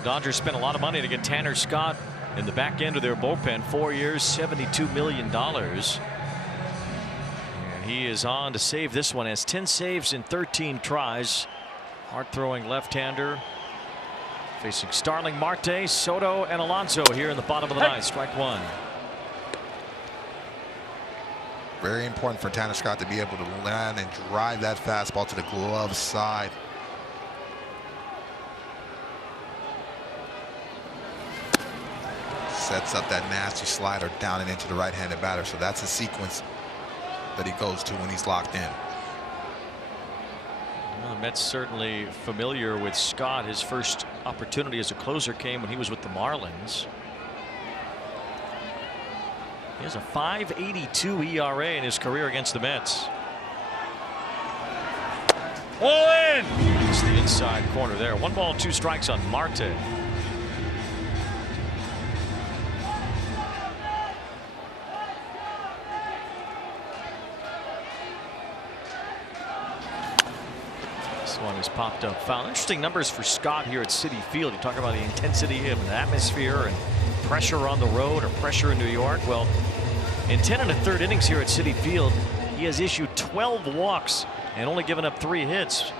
the Dodgers spent a lot of money to get Tanner Scott in the back end of their bullpen. 4 years, $72 million. And he is on to save this one. Has 10 saves in 13 tries. Hard-throwing left-hander. Facing Starling Marte, Soto, and Alonso here in the bottom of the ninth. Strike one. Very important for Tanner Scott to be able to land and drive that fastball to the glove side. Sets up that nasty slider down and into the right-handed batter. So that's a sequence that he goes to when he's locked in. Well, the Mets certainly familiar with Scott. His first opportunity as a closer came when he was with the Marlins. He has a .582 ERA in his career against the Mets. All in. It's the inside corner there. 1 ball, 2 strikes on Marte. One has popped up foul. Interesting numbers for Scott here at Citi Field. You talk about the intensity of an atmosphere and pressure on the road or pressure in New York. Well, in 10 1/3 innings here at Citi Field, he has issued 12 walks and only given up 3 hits.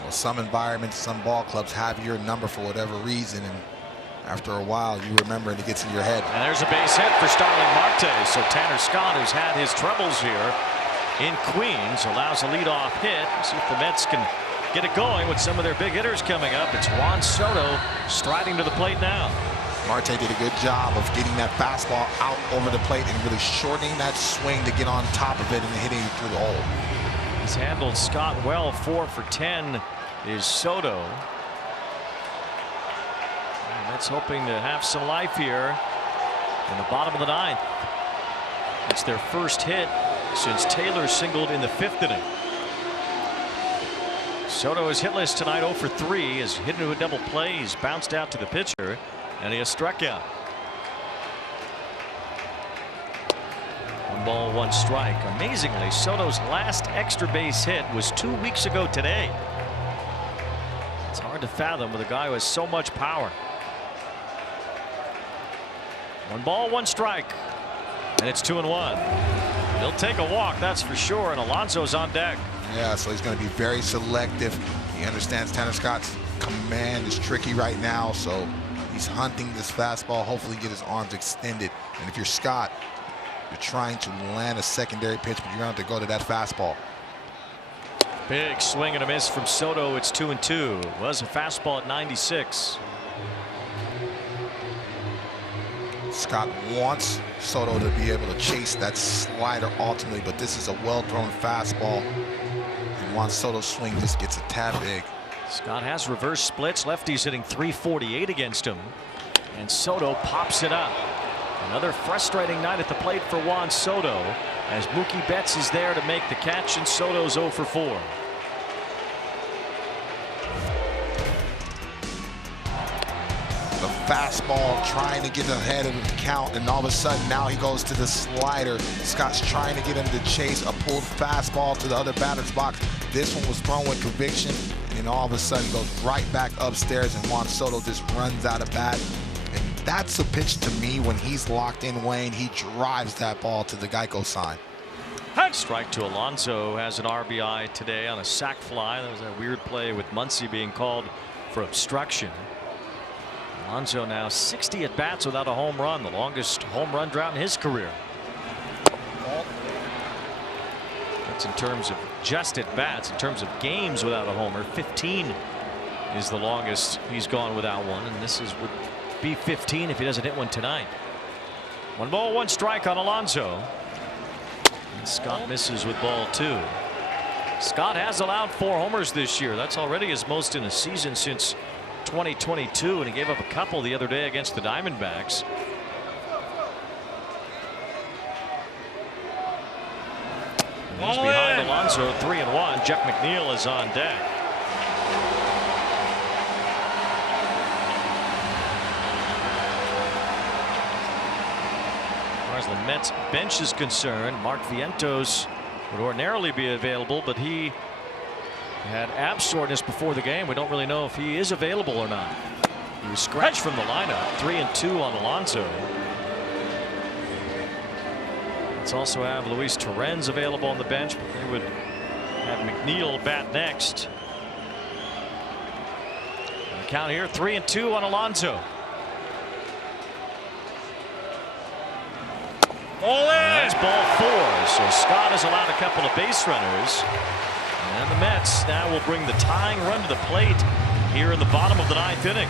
Well, some environments, some ball clubs have your number for whatever reason, and after a while you remember and it gets in your head. And there's a base hit for Starling Marte. So Tanner Scott, who's had his troubles here in Queens, allows a leadoff hit. See if the Mets can get it going with some of their big hitters coming up. It's Juan Soto striding to the plate now. Marte did a good job of getting that fastball out over the plate and really shortening that swing to get on top of it and hitting it through the hole. He's handled Scott well. 4 for 10 is Soto. And Mets hoping to have some life here in the bottom of the ninth. It's their first hit since Taylor singled in the 5th inning. Soto is hitless tonight, 0 for 3. Has hit into a double play. He's bounced out to the pitcher, and he has struck out. 1 ball, 1 strike. Amazingly, Soto's last extra base hit was 2 weeks ago today. It's hard to fathom with a guy who has so much power. 1 ball, 1 strike, and it's 2-1. He'll take a walk, that's for sure, and Alonso's on deck. Yeah, so he's going to be very selective. He understands Tanner Scott's command is tricky right now, so he's hunting this fastball, hopefully get his arms extended. And if you're Scott, you're trying to land a secondary pitch, but you're going to have to go to that fastball. Big swing and a miss from Soto. It's 2-2. It was a fastball at 96. Scott wants Soto to be able to chase that slider ultimately, but this is a well-thrown fastball, and Juan Soto's swing just gets a tad big. Scott has reverse splits. Lefty's hitting .348 against him, and Soto pops it up. Another frustrating night at the plate for Juan Soto, as Mookie Betts is there to make the catch, and Soto's 0 for 4. The fastball trying to get ahead of the count, and all of a sudden now he goes to the slider. Scott's trying to get him to chase a pulled fastball to the other batter's box. This one was thrown with conviction, and then all of a sudden goes right back upstairs, and Juan Soto just runs out of bat. And that's a pitch to me when he's locked in, Wayne. He drives that ball to the Geico sign. Strike to Alonso, has an RBI today on a sac fly. That was a weird play with Muncy being called for obstruction. Alonso now 60 at bats without a home run, the longest home run drought in his career. That's in terms of just at bats. In terms of games without a homer, 15 is the longest he's gone without one, and this would be 15 if he doesn't hit one tonight. 1 ball, 1 strike on Alonso. And Scott misses with ball 2. Scott has allowed 4 homers this year. That's already his most in a season since 2022, and he gave up a couple the other day against the Diamondbacks. He's behind Alonso, 3-1. Jeff McNeil is on deck. As far as the Mets bench is concerned, Mark Vientos would ordinarily be available, but he had ab soreness before the game. We don't really know if he is available or not. He was scratched from the lineup. 3-2 on Alonso. Let's also have Luis Torrens available on the bench, but they would have McNeil bat next. And the count here, 3-2 on Alonso. All in. That's ball 4. So Scott has allowed a couple of base runners. And the Mets now will bring the tying run to the plate here in the bottom of the 9th inning.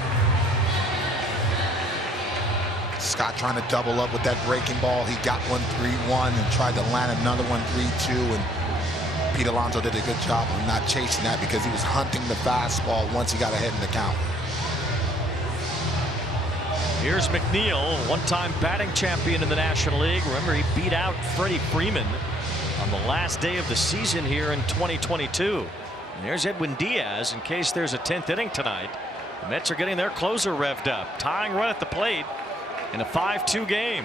Scott trying to double up with that breaking ball. He got one 3-1 and tried to land another one 3-2. And Pete Alonso did a good job of not chasing that because he was hunting the fastball once he got ahead in the count. Here's McNeil, one-time batting champion in the National League. Remember, he beat out Freddie Freeman on the last day of the season here in 2022. And there's Edwin Diaz in case there's a 10th inning tonight. The Mets are getting their closer revved up. Tying run at the plate in a 5-2 game.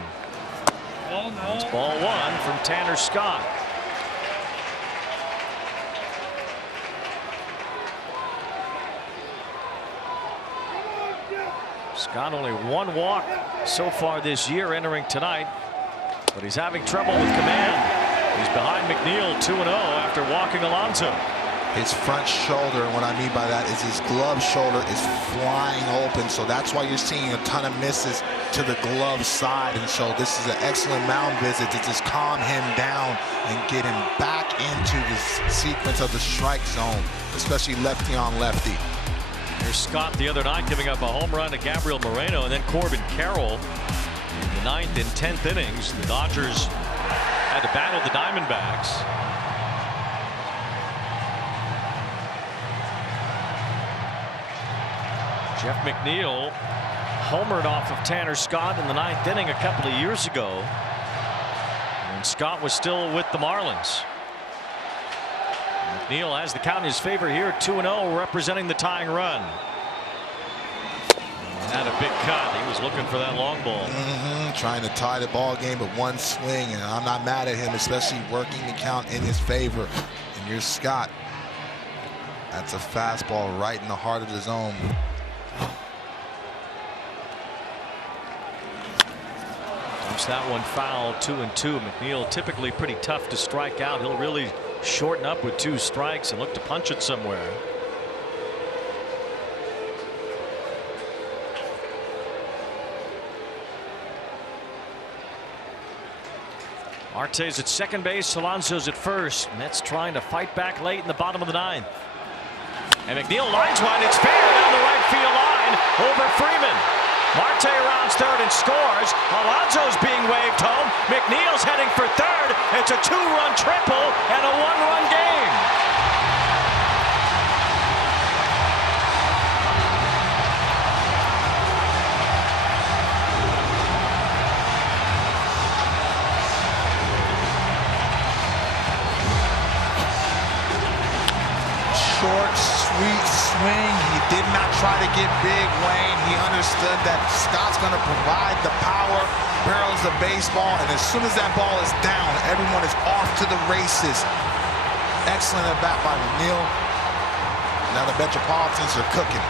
Oh, no. It's ball 1 from Tanner Scott. Scott only 1 walk so far this year entering tonight, but he's having trouble with command. He's behind McNeil 2-0 after walking Alonso. His front shoulder, and what I mean by that is his glove shoulder is flying open, so that's why you're seeing a ton of misses to the glove side. And so this is an excellent mound visit to just calm him down and get him back into the sequence of the strike zone, especially lefty on lefty. Here's Scott the other night giving up a home run to Gabriel Moreno, and then Corbin Carroll in the 9th and 10th innings. The Dodgers had to battle the Diamondbacks. Jeff McNeil homered off of Tanner Scott in the 9th inning a couple of years ago, and Scott was still with the Marlins. McNeil has the count in his favor here, 2-0, representing the tying run. Had a big cut. He was looking for that long ball. Trying to tie the ball game with one swing, and I'm not mad at him, especially working the count in his favor. And here's Scott. That's a fastball right in the heart of the zone. Dumps that one foul, 2-2. McNeil typically pretty tough to strike out. He'll really shorten up with 2 strikes and look to punch it somewhere. Marte's at second base, Alonso's at first. Mets trying to fight back late in the bottom of the 9th. And McNeil lines one. It's fair down the right field line over Freeman. Marte rounds third and scores. Alonso's being waved home. McNeil's heading for third. It's a 2-run triple and a 1-run game. Short, sweet swing. He did not try to get big, Wayne. He understood that Scott's going to provide the power, barrels the baseball, and as soon as that ball is down, everyone is off to the races. Excellent at bat by McNeil. Now the Metropolitans are cooking.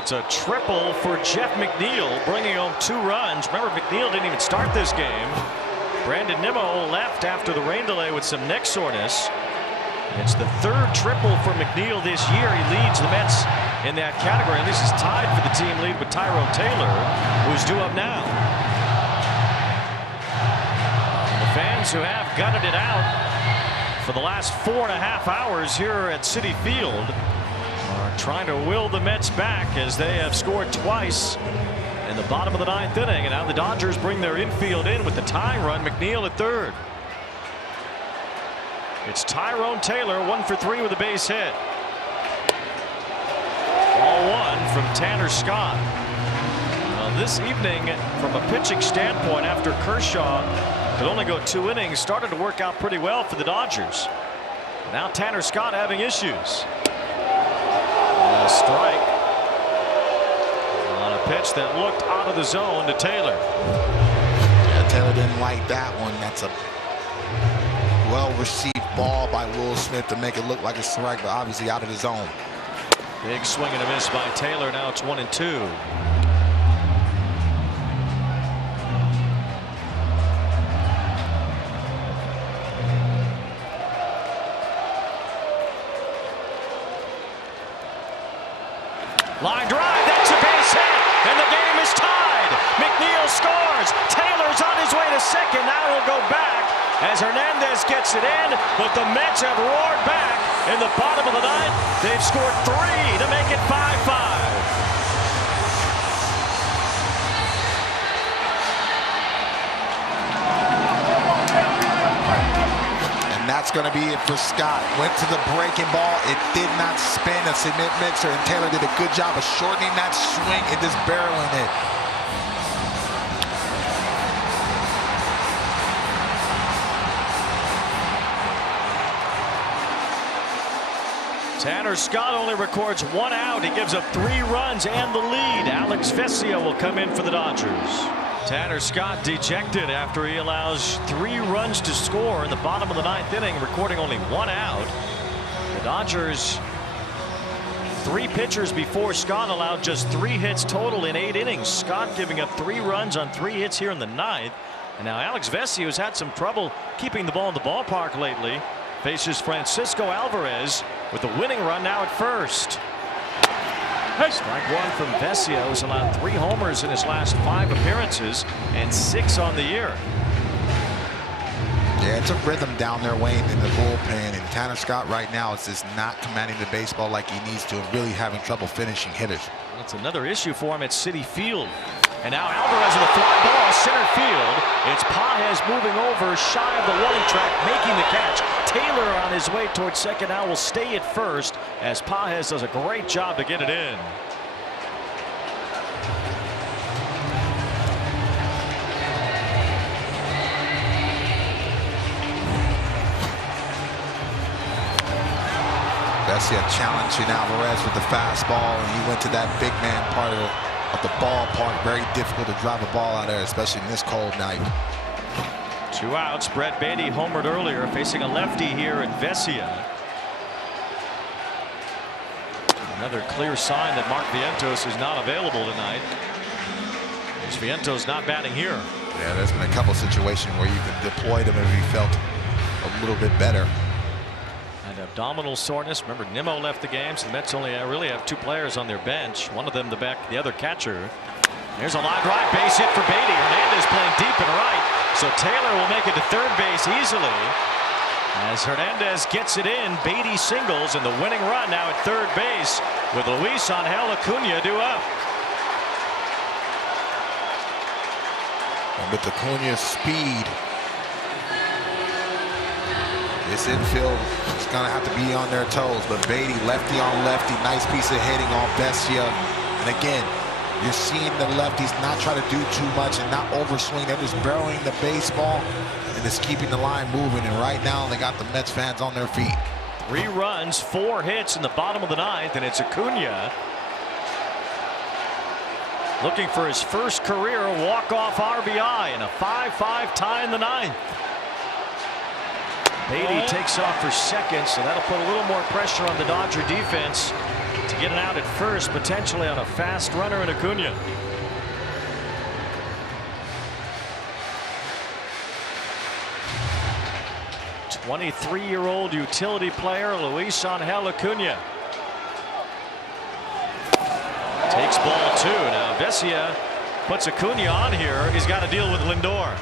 It's a triple for Jeff McNeil, bringing home 2 runs. Remember, McNeil didn't even start this game. Brandon Nimmo left after the rain delay with some neck soreness. It's the 3rd triple for McNeil this year. He leads the Mets in that category. At least he's tied for the team lead with Tyrone Taylor, who's due up now. And the fans who have gutted it out for the last 4.5 hours here at Citi Field are trying to will the Mets back as they have scored twice in the bottom of the 9th inning, and now the Dodgers bring their infield in with the tying run. McNeil at third. It's Tyrone Taylor 1 for 3 with a base hit. Ball 1 from Tanner Scott. Well, this evening, from a pitching standpoint, after Kershaw could only go 2 innings, started to work out pretty well for the Dodgers. Now Tanner Scott having issues. And a strike on a pitch that looked out of the zone to Taylor. Yeah, Taylor didn't like that one. That's a well-received ball by Will Smith to make it look like a strike, but obviously out of the zone. Big swing and a miss by Taylor. Now it's 1-2. Line drive, that's a base hit, and the game is tied. McNeil scores. Taylor's on his way to second. Now he'll go back as Hernandez gets it in, but the Mets have roared back in the bottom of the ninth. They've scored 3 to make it 5-5. That's going to be it for Scott. Went to the breaking ball. It did not spin a cement mixer, and Taylor did a good job of shortening that swing and just barreling it. Tanner Scott only records 1 out. He gives up 3 runs and the lead. Alex Vesia will come in for the Dodgers. Tanner Scott dejected after he allows 3 runs to score in the bottom of the 9th inning, recording only 1 out. The Dodgers, 3 pitchers before Scott allowed just 3 hits total in 8 innings. Scott giving up 3 runs on 3 hits here in the 9th. And now Alex Vesia, who's had some trouble keeping the ball in the ballpark lately, faces Francisco Alvarez with the winning run now at first. Strike 1 from Vesia, who's allowed 3 homers in his last 5 appearances and 6 on the year. Yeah, it's a rhythm down there, Wayne, in the bullpen, and Tanner Scott right now is just not commanding the baseball like he needs to, and really having trouble finishing hitters. That's another issue for him at Citi Field. And now Alvarez with a fly ball center field. It's Pages moving over shy of the warning track, making the catch. Taylor on his way towards second now will stay at first as Pages does a great job to get it in. Vesia challenging Alvarez with the fastball, and he went to that big man part of the ballpark. Very difficult to drive a ball out there, especially in this cold night. 2 outs. Brett Beatty homered earlier, facing a lefty here at Vesia. Another clear sign that Mark Vientos is not available tonight. As Vientos not batting here. Yeah, there's been a couple situations where you could deploy them if he felt a little bit better. And abdominal soreness. Remember, Nimmo left the game, so the Mets only really have 2 players on their bench. One of them the other catcher. There's a line drive, base hit for Beatty. Hernandez playing deep and right, so Taylor will make it to third base easily. As Hernandez gets it in, Beatty singles, and the winning run now at third base with Luis Angel Acuna due up. And with Acuna's speed, this infield is going to have to be on their toes. But Beatty, lefty on lefty, nice piece of hitting on Vesia. And again, you're seeing the lefties not try to do too much and not overswing. They're just barreling the baseball and just keeping the line moving. And right now, they got the Mets fans on their feet. 3 runs, 4 hits in the bottom of the 9th, and it's Acuna looking for his first career walk-off RBI and a 5-5 tie in the 9th. Beatty takes off for second, so that'll put a little more pressure on the Dodger defense to get it out at first, potentially on a fast runner in Acuna. '23-year-old utility player Luis Angel Acuna takes ball 2. Now Vesia puts Acuna on here. He's got to deal with Lindor.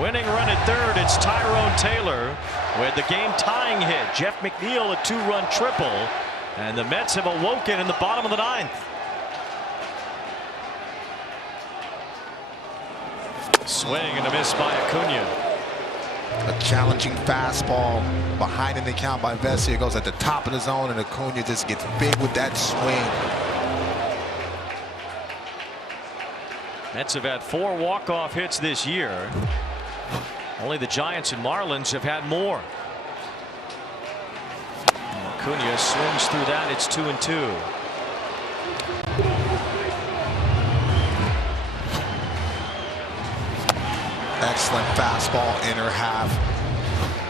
Winning run at third, it's Tyrone Taylor with the game-tying hit. Jeff McNeil a 2-run triple, and the Mets have awoken in the bottom of the 9th. Swing and a miss by Acuna. A challenging fastball behind in the count by Vesia. Goes at the top of the zone, and Acuna just gets big with that swing. Mets have had 4 walk-off hits this year. Only the Giants and Marlins have had more. Acuna swings through that. It's 2-2. Excellent fastball, inner half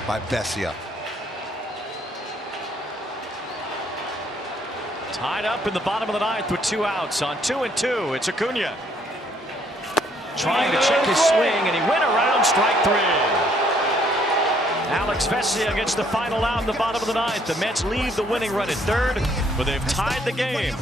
by Vesia. Tied up in the bottom of the ninth with 2 outs on 2-2. It's Acuna trying to check his swing, and he went around strike 3. Alex Vesia gets the final out in the bottom of the ninth. The Mets leave the winning run at third, but they've tied the game.